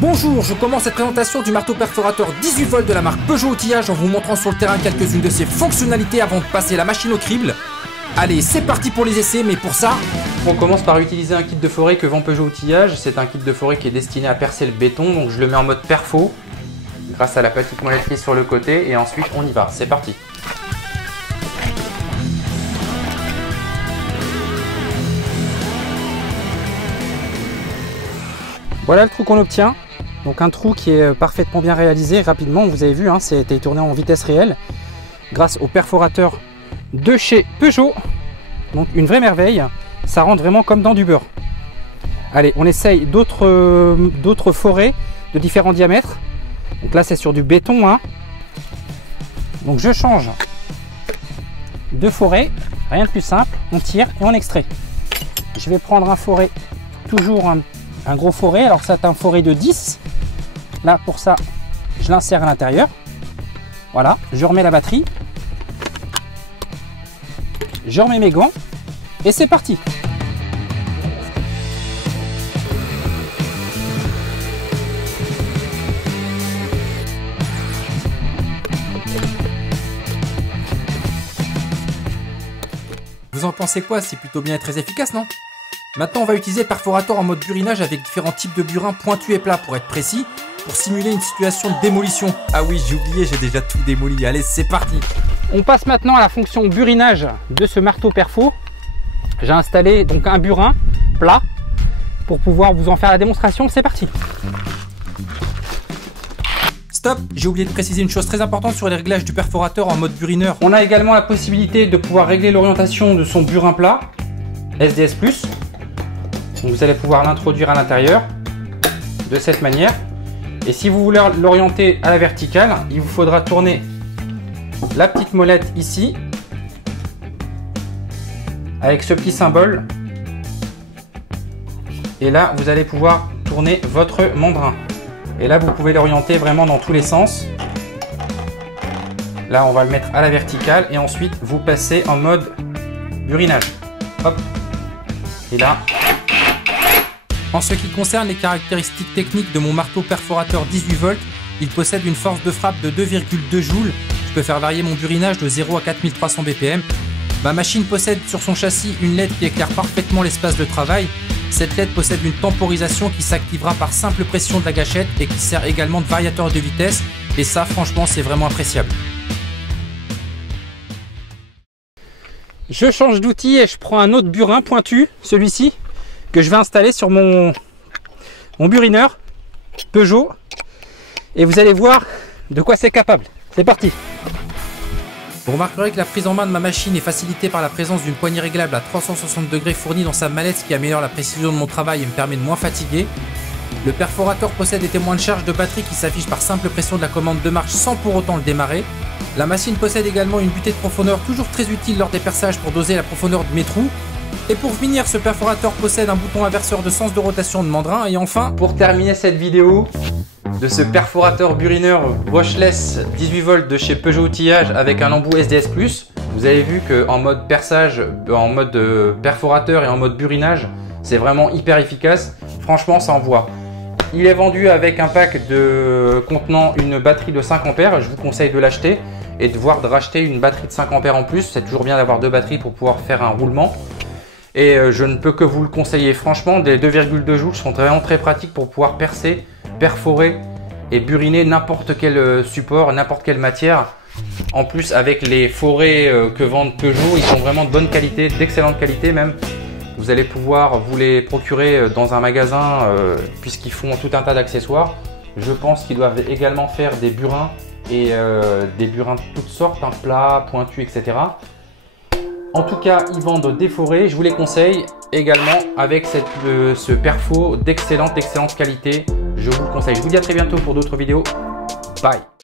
Bonjour, je commence cette présentation du marteau perforateur 18 volts de la marque Peugeot Outillage en vous montrant sur le terrain quelques-unes de ses fonctionnalités avant de passer la machine au crible. Allez, c'est parti pour les essais, mais pour ça... On commence par utiliser un kit de forêt que vend Peugeot Outillage. C'est un kit de forêt qui est destiné à percer le béton, donc je le mets en mode perfo grâce à la petite molette qui est sur le côté et ensuite on y va, c'est parti. Voilà le trou qu'on obtient, donc un trou qui est parfaitement bien réalisé, rapidement, vous avez vu, hein, c'était tourné en vitesse réelle grâce au perforateur de chez Peugeot, donc une vraie merveille, ça rentre vraiment comme dans du beurre. Allez, on essaye d'autres forêts de différents diamètres, donc là c'est sur du béton, hein. Donc je change de forêt, rien de plus simple, on tire et on extrait. Je vais prendre un forêt, toujours un gros forêt, alors c'est un forêt de 10, là pour ça je l'insère à l'intérieur, voilà, je remets la batterie, je remets mes gants et c'est parti. Vous en pensez quoi? C'est plutôt bien et très efficace, non? Maintenant, on va utiliser le perforateur en mode burinage avec différents types de burins pointus et plats pour être précis, pour simuler une situation de démolition. Ah oui, j'ai oublié, j'ai déjà tout démoli. Allez, c'est parti. On passe maintenant à la fonction burinage de ce marteau perfo. J'ai installé donc un burin plat pour pouvoir vous en faire la démonstration. C'est parti. Stop, j'ai oublié de préciser une chose très importante sur les réglages du perforateur en mode burineur. On a également la possibilité de pouvoir régler l'orientation de son burin plat SDS+. Donc vous allez pouvoir l'introduire à l'intérieur de cette manière. Et si vous voulez l'orienter à la verticale, il vous faudra tourner la petite molette ici avec ce petit symbole. Et là, vous allez pouvoir tourner votre mandrin. Et là, vous pouvez l'orienter vraiment dans tous les sens. Là, on va le mettre à la verticale et ensuite vous passez en mode burinage. Hop. Et là. En ce qui concerne les caractéristiques techniques de mon marteau perforateur 18 volts, il possède une force de frappe de 2,2 joules. Je peux faire varier mon burinage de 0 à 4300 BPM. Ma machine possède sur son châssis une LED qui éclaire parfaitement l'espace de travail. Cette LED possède une temporisation qui s'activera par simple pression de la gâchette et qui sert également de variateur de vitesse. Et ça, franchement, c'est vraiment appréciable. Je change d'outil et je prends un autre burin pointu, celui-ci, que je vais installer sur mon burineur Peugeot. Et vous allez voir de quoi c'est capable. C'est parti. Vous remarquerez que la prise en main de ma machine est facilitée par la présence d'une poignée réglable à 360 degrés fournie dans sa mallette, ce qui améliore la précision de mon travail et me permet de moins fatiguer. Le perforateur possède des témoins de charge de batterie qui s'affichent par simple pression de la commande de marche sans pour autant le démarrer. La machine possède également une butée de profondeur toujours très utile lors des perçages pour doser la profondeur de mes trous. Et pour finir, ce perforateur possède un bouton inverseur de sens de rotation de mandrin. Et enfin, pour terminer cette vidéo de ce perforateur burineur brushless 18 volts de chez Peugeot Outillage avec un embout SDS+, vous avez vu qu'en mode perçage, en mode perforateur et en mode burinage, c'est vraiment hyper efficace. Franchement, ça envoie. Il est vendu avec un pack contenant une batterie de 5 ampères. Je vous conseille de l'acheter et de racheter une batterie de 5 ampères en plus. C'est toujours bien d'avoir deux batteries pour pouvoir faire un roulement. Et je ne peux que vous le conseiller. Franchement, des 2,2 joules sont vraiment très pratiques pour pouvoir percer, perforer et buriner n'importe quel support, n'importe quelle matière. En plus, avec les forêts que vendent Peugeot, ils sont vraiment de bonne qualité, d'excellente qualité même. Vous allez pouvoir vous les procurer dans un magasin puisqu'ils font tout un tas d'accessoires. Je pense qu'ils doivent également faire des burins et des burins de toutes sortes, hein, plats, pointus, etc. En tout cas, ils vendent des forêts, je vous les conseille également avec ce perfo d'excellente qualité. Je vous le conseille. Je vous dis à très bientôt pour d'autres vidéos. Bye!